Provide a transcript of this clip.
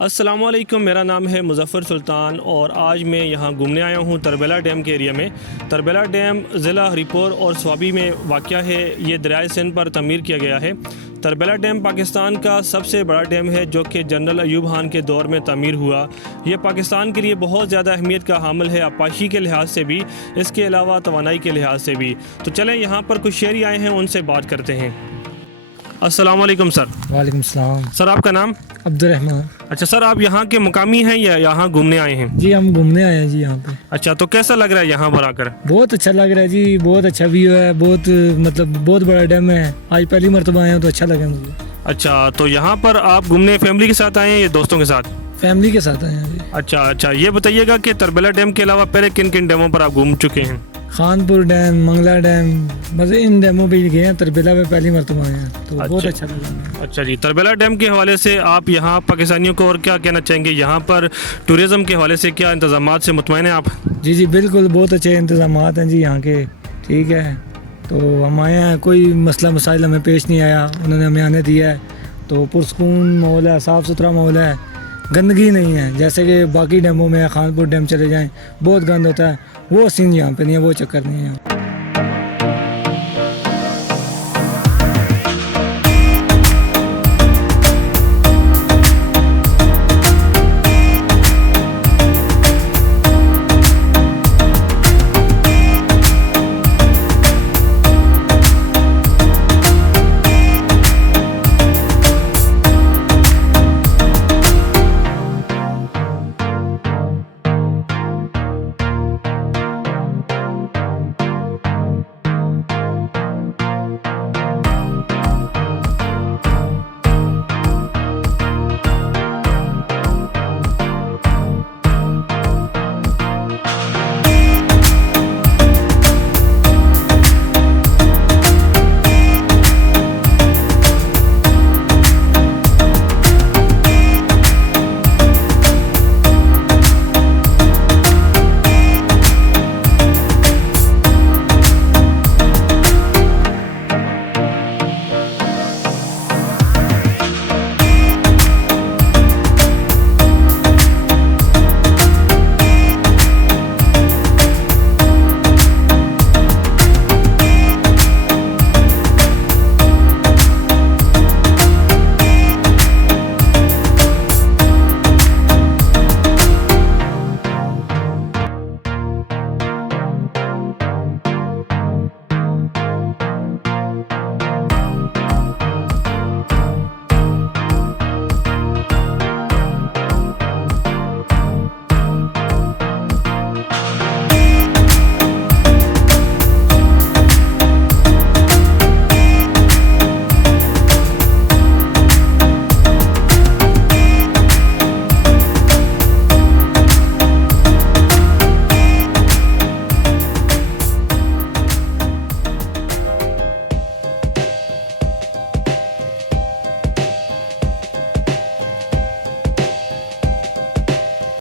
अस्सलामुअलैकुम, मेरा नाम है मुज़फ़्फ़र सुल्तान और आज मैं यहाँ घूमने आया हूँ तरबेला डैम के एरिया में। तरबेला डैम ज़िला हरिपुर और स्वाबी में वाक़या है। ये दरियाए सिंध पर तमीर किया गया है। तरबेला डैम पाकिस्तान का सबसे बड़ा डैम है जो कि जनरल अयूब खान के दौर में तमीर हुआ। ये पाकिस्तान के लिए बहुत ज़्यादा अहमियत का हामिल है, आपाशी के लिहाज से भी, इसके अलावा तवानाई के लिहाज से भी। तो चलें, यहाँ पर कुछ शहरी आए हैं, उनसे बात करते हैं। अस्सलाम वालेकुम सर। वालेकुम सलाम। सर, आपका नाम? अब्दुर्रहमान। अच्छा सर, आप यहाँ के मुकामी हैं या यहाँ घूमने आए हैं? जी हम घूमने आए हैं जी यहाँ पे। अच्छा, तो कैसा लग रहा है यहाँ पर आकर? बहुत अच्छा लग रहा है जी, बहुत अच्छा व्यू है, बहुत बड़ा डैम है। आज पहली मरतबा आए हैं तो अच्छा लगा मुझे। अच्छा, तो यहाँ पर आप घूमने फैमिली के साथ आए हैं या दोस्तों के साथ? फैमिली के साथ आए हैं जी। अच्छा, ये बताइएगा कि तरबेला डैम के अलावा पहले किन किन डैमों पर आप घूम चुके हैं? खानपुर डैम, मंगला डैम, बस इन डैमों पे गए हैं। तरबेला पे पहली मरतबा आए हैं तो बहुत अच्छा लगा। अच्छा जी, तरबेला डैम के हवाले से आप यहाँ पाकिस्तानियों को और क्या कहना चाहेंगे? यहाँ पर टूरिज़्म के हवाले से क्या इंतज़ामात से मुतमईन हैं आप? जी बिल्कुल, बहुत अच्छे इंतज़ामात हैं जी यहाँ के। ठीक है, तो हम आए हैं, कोई मसला मसाइल हमें पेश नहीं आया। उन्होंने हमें आने दिया है तो पुरसकून माहौल है, साफ़ सुथरा माहौल है, गंदगी नहीं है। जैसे कि बाकी डैमों में खानपुर डैम चले जाएं बहुत गंद होता है, वो सीन यहाँ पे नहीं है, वो चक्कर नहीं है।